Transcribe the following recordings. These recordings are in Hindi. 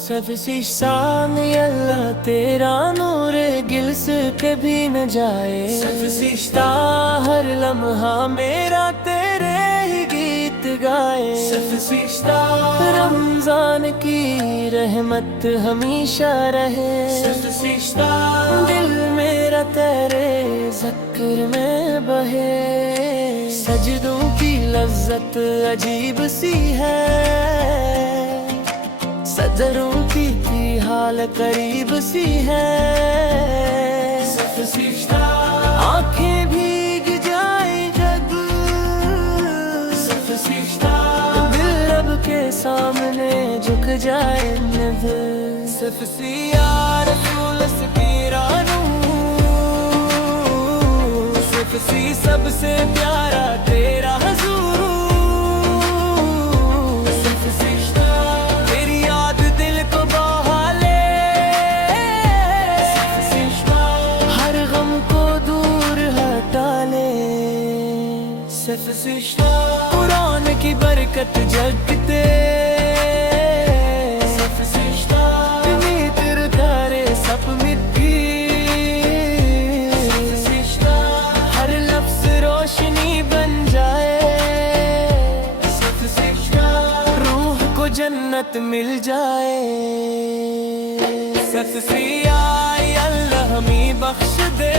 सबसे शान अल्लाह तेरा नूर गिल से कभी न जाए। सबसे हर लम्हा मेरा तेरे ही गीत गाए। सबसे रमजान की रहमत हमेशा रहे। सबसे दिल मेरा तेरे ज़िक्र में बहे। सजदों की लज्जत अजीब सी है। सदरों की हाल करीब सी है। आंखें भीग जाए जब दिल रब के सामने झुक जाए नज़र। सफ़सी या रसूल सकीरानू, सफ़सी सबसे प्यारा तेरा हुज़ूर। कुरान की बरकत जगते तेरे तारे सब मिट्टी। हर लफ्ज़ रोशनी बन जाए। रूह को जन्नत मिल जाए। सफ़सिया अल्लाह हमें बख्श दे।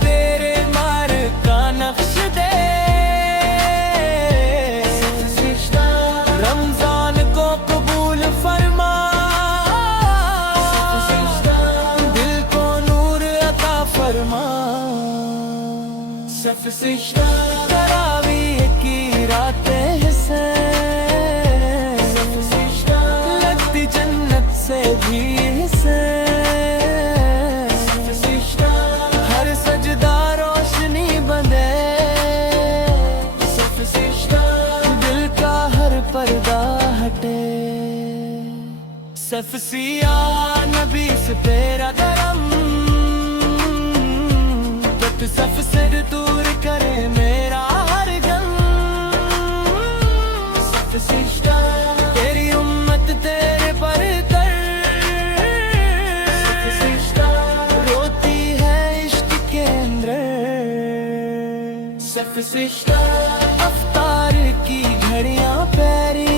तेरे मार का नक्श दे। रमजान को कबूल फरमा। दिल को नूर अता फरमा। तरावीह की रातें से लगती जन्नत से भी से। पर्दा हटे। सफ़सिया नबी से तेरा दरम, तो सफ़ से दूर करे मेरा हर गम। तेरी उम्मत तेरे पर कर रोती है इश्क के अंदर। अफ्तार की घड़ियां पैरी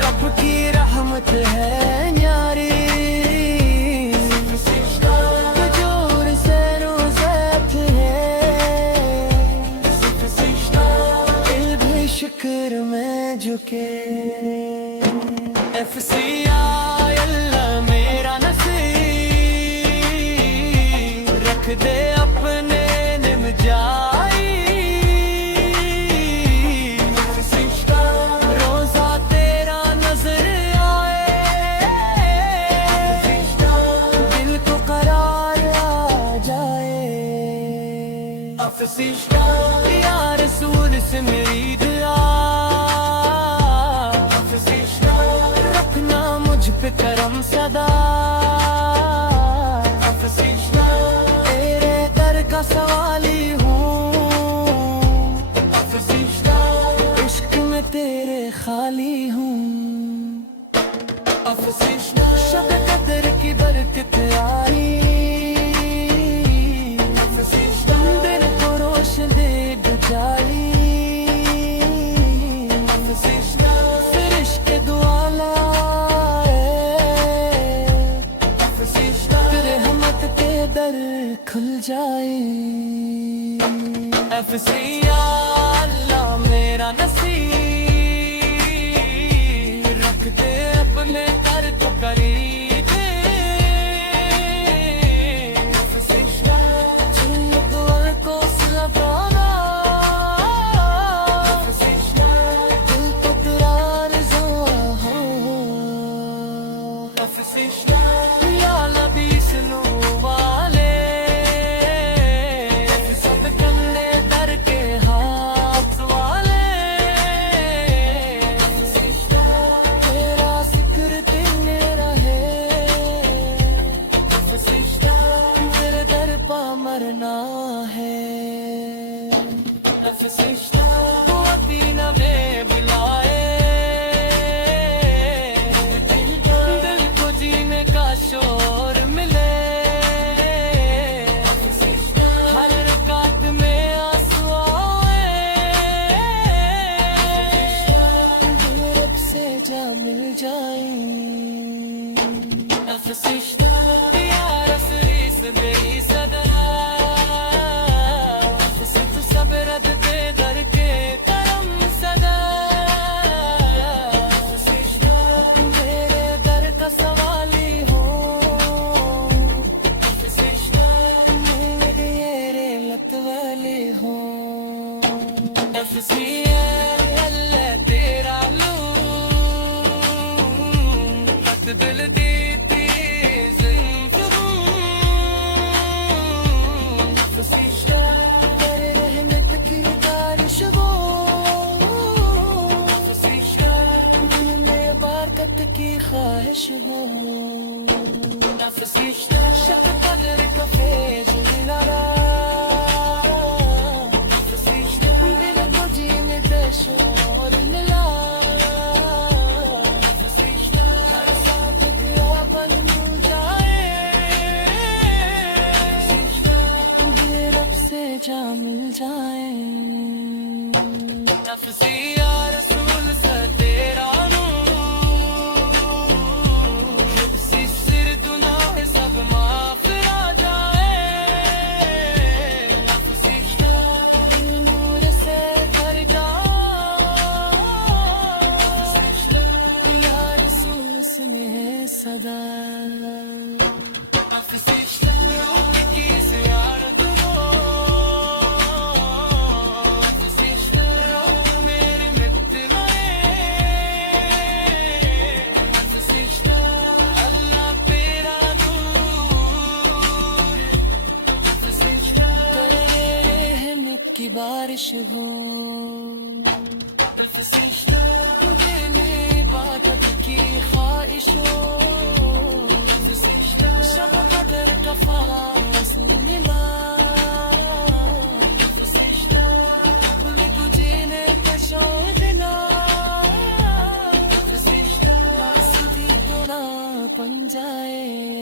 रब की रहमत है न्यारी। जोर से रोज़त है दिल भी शुक्र में झुके। एफसिया अल्लाह मेरा नसीब रख दे अपने निम जाई। या रसूल से मेरी दुआ रखना मुझ पे करम सदा। तेरे दर का सवाली हूँ। इश्क में तेरे खाली हूँ। शब कदर की बरकत आई। खुल जाए। एफसिया अल्लाह मेरा नसीब रख दे अपने कर तो करीब। को सलाना दिल को तेरा रज़ा हो। या नबी सुनो वाले तेरा जिक्र तेरा करना है। वो अपनी नवें बुलाए, दिल को जीने का शोर मिले, हर रकात में आंसू आए, रब से जा मिल जाए। यार असरीस मेरी सदा, सिर्फ सब्र दे दर के करम सदा, तेरे दर का सवाली हो, मेरे लत वाले हो। अल्लाह तेरा लू मत दिल दी की ख्वाहिश हो, शब कदर का फैज़ मिला, दिल को जीने दे शोर मिला, हर सांस का पल मिल जाए, रब से जा मिल जाए। नफ़्सी या रसूल सर तेरा सदा मेरे मित्र अल्लाह पेरा दूर, तेरे रहमत की बारिश हो, इबादत की ख्वाहिश हो, शब कदर का फासिल मिला, दिल को जीने का शौक़ दिला, सीधी गुनाह बन जाए।